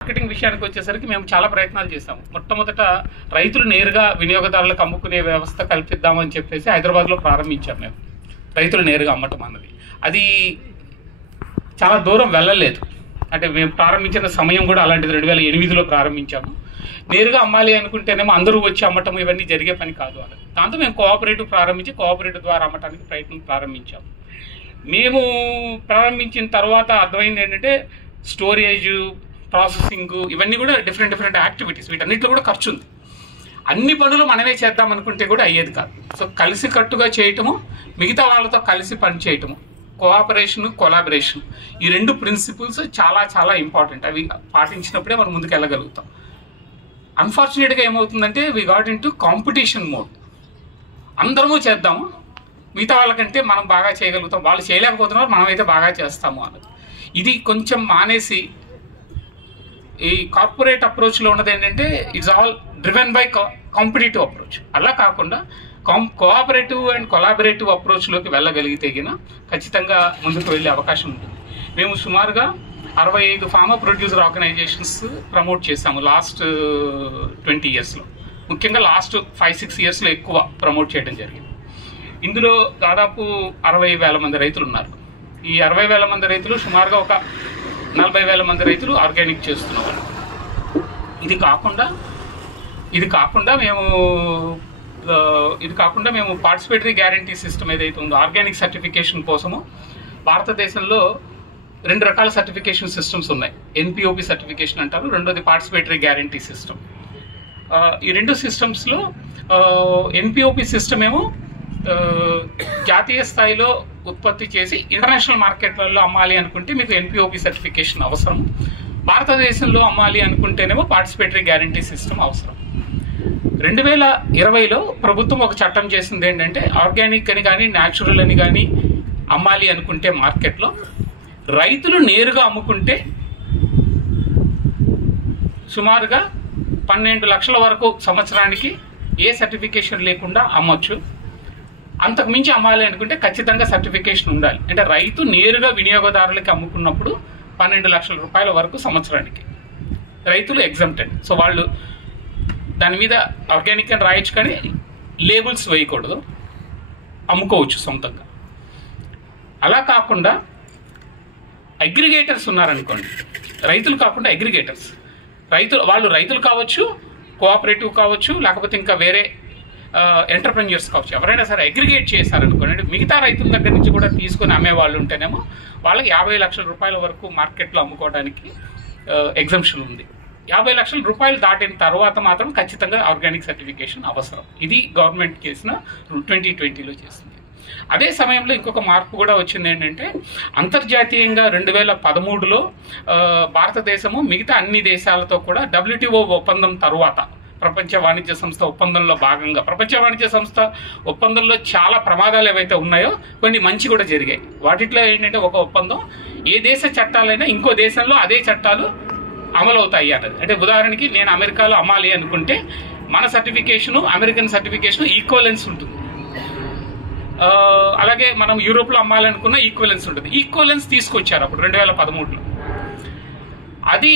Marketing విషయానికి వచ్చేసరికి మేము చాలా ప్రయత్నాలు చేసాము. మొట్టమొదట రైతులు నేరుగా వినియోగదారులకు అమ్ముకునే వ్యవస్థ కల్పిద్దామని చెప్పేసి హైదరాబాద్లో ప్రారంభించాము. మేము రైతులు నేరుగా అమ్మటం అన్నది అది చాలా దూరం వెళ్ళలేదు. అంటే మేము ప్రారంభించిన సమయం కూడా అలాంటిది 2008లో ప్రారంభించాము. నేరుగా అమ్మాలి అనుకుంటేనేమో అందరూ వచ్చి అమ్మటం ఇవన్నీ జరిగే పని కాదు అన్నది. దాంతో మేము కోఆపరేటివ్ ప్రారంభించి కోఆపరేటివ్ ద్వారా అమ్మటానికి ప్రయత్నం ప్రారంభించాము. మేము ప్రారంభించిన తర్వాత అర్థమైంది ఏంటంటే స్టోరేజ్, ప్రాసెసింగ్ ఇవన్నీ కూడా డిఫరెంట్ యాక్టివిటీస్, వీటన్నిటిలో కూడా ఖర్చు ఉంది. అన్ని పనులు మనమే చేద్దాం అనుకుంటే కూడా అయ్యేది కాదు. సో కలిసి కట్టుగా చేయటము, మిగతా వాళ్ళతో కలిసి పని చేయటము, కోఆపరేషన్, కొలాబరేషన్, ఈ రెండు ప్రిన్సిపల్స్ చాలా చాలా ఇంపార్టెంట్. అవి పాటించినప్పుడే మనం ముందుకు వెళ్ళగలుగుతాం. అన్ఫార్చునేట్గా ఏమవుతుందంటే we got into competition mode. అందరము చేద్దాము, మిగతా వాళ్ళకంటే మనం బాగా చేయగలుగుతాం, వాళ్ళు చేయలేకపోతున్నారు, మనమైతే బాగా చేస్తాము అన్నది. ఇది కొంచెం మానేసి ఈ కార్పొరేట్ అప్రోచ్లో ఉన్నది ఏంటంటే it's all driven by competitive approach. అలా కాకుండా కోఆపరేటివ్ అండ్ కొలాబరేటివ్ అప్రోచ్లోకి వెళ్ళగలిగితే ఖచ్చితంగా ముందుకు వెళ్ళే అవకాశం ఉంటుంది. మేము సుమారుగా 65 ఫార్మర్ ప్రొడ్యూసర్ ఆర్గనైజేషన్స్ ప్రమోట్ చేశాము లాస్ట్ 20 yearsలో. ముఖ్యంగా లాస్ట్ 5-6 yearsలో ఎక్కువ ప్రమోట్ చేయడం జరిగింది. ఇందులో దాదాపు 60,000 మంది రైతులు ఉన్నారు. ఈ 60,000 మంది రైతులు సుమారుగా ఒక 40,000 మంది రైతులు ఆర్గానిక్ చేస్తున్నారు. ఇది కాకుండా మేము పార్టిసిపేటరీ గ్యారంటీ సిస్టమ్ ఏదైతే ఉందో ఆర్గానిక్ సర్టిఫికేషన్ కోసము భారతదేశంలో 2 రకాల సర్టిఫికేషన్ సిస్టమ్స్ ఉన్నాయి. NPOP సర్టిఫికేషన్ అంటారు, రెండోది పార్టిసిపేటరీ గ్యారంటీ సిస్టమ్. ఈ రెండు సిస్టమ్స్లో NPOP సిస్టమ్ ఏమో జాతీయ స్థాయిలో ఉత్పత్తి చేసి ఇంటర్నేషనల్ మార్కెట్లలో అమ్మాలి అనుకుంటే మీకు NPOP సర్టిఫికేషన్ అవసరం. భారతదేశంలో అమ్మాలి అనుకుంటేనేమో పార్టిసిపేటరీ గ్యారంటీ సిస్టమ్ అవసరం. 2020లో ప్రభుత్వం ఒక చట్టం చేసింది ఏంటంటే ఆర్గానిక్ అని కానీ న్యాచురల్ అని కానీ అమ్మాలి అనుకుంటే మార్కెట్లో రైతులు నేరుగా అమ్ముకుంటే సుమారుగా 12 లక్షల వరకు సంవత్సరానికి ఏ సర్టిఫికేషన్ లేకుండా అమ్మొచ్చు. అంతకు మించి అమ్మాలి అనుకుంటే ఖచ్చితంగా సర్టిఫికేషన్ ఉండాలి. అంటే రైతు నేరుగా వినియోగదారులకి అమ్ముకున్నప్పుడు 12 లక్షల రూపాయల వరకు సంవత్సరానికి రైతులు ఎగ్జంప్టెడ్. సో వాళ్ళు దాని మీద ఆర్గానిక్ అని రాయొచ్చు కానీ లేబుల్స్ వేయకూడదు, అమ్ముకోవచ్చు సొంతంగా. అలా కాకుండా అగ్రిగేటర్స్ ఉన్నారనుకోండి, రైతులు కాకుండా అగ్రిగేటర్స్, వాళ్ళు రైతులు కావచ్చు, కోఆపరేటివ్ కావచ్చు, లేకపోతే ఇంకా వేరే ఎంటర్ప్రెన్యూర్స్ కావచ్చు, ఎవరైనా సరే అగ్రిగేట్ చేశారనుకోండి, మిగతా రైతుల దగ్గర నుంచి కూడా తీసుకుని అమ్మేవాళ్ళు ఉంటేనేమో వాళ్ళకి 50 లక్షల రూపాయల వరకు మార్కెట్లో అమ్ముకోవడానికి ఎగ్జంప్షన్ ఉంది. 50 లక్షల రూపాయలు దాటిన తర్వాత మాత్రం ఖచ్చితంగా ఆర్గానిక్ సర్టిఫికేషన్ అవసరం. ఇది గవర్నమెంట్ చేసిన 2020లో చేసింది. అదే సమయంలో ఇంకొక మార్పు కూడా వచ్చింది ఏంటంటే అంతర్జాతీయంగా 2013లో భారతదేశము మిగతా అన్ని దేశాలతో కూడా WTO ఒప్పందం తర్వాత ప్రపంచ వాణిజ్య సంస్థ ఒప్పందంలో భాగంగా, ప్రపంచ వాణిజ్య సంస్థ ఒప్పందంలో చాలా ప్రమాదాలు ఏవైతే ఉన్నాయో కొన్ని మంచి కూడా జరిగాయి. వాటిలో ఏంటంటే ఒక ఒప్పందం ఏ దేశ చట్టాలైనా ఇంకో దేశంలో అదే చట్టాలు అమలవుతాయి అన్నది. అంటే ఉదాహరణకి నేను అమెరికాలో అమ్మాలి అనుకుంటే మన సర్టిఫికేషను అమెరికన్ సర్టిఫికేషను ఈక్వలెన్స్ ఉంటుంది. అలాగే మనం యూరోప్లో అమ్మాలనుకున్న ఈక్వలెన్స్ ఉంటుంది. ఈక్వలెన్స్ తీసుకొచ్చారు అప్పుడు 2013లో. అది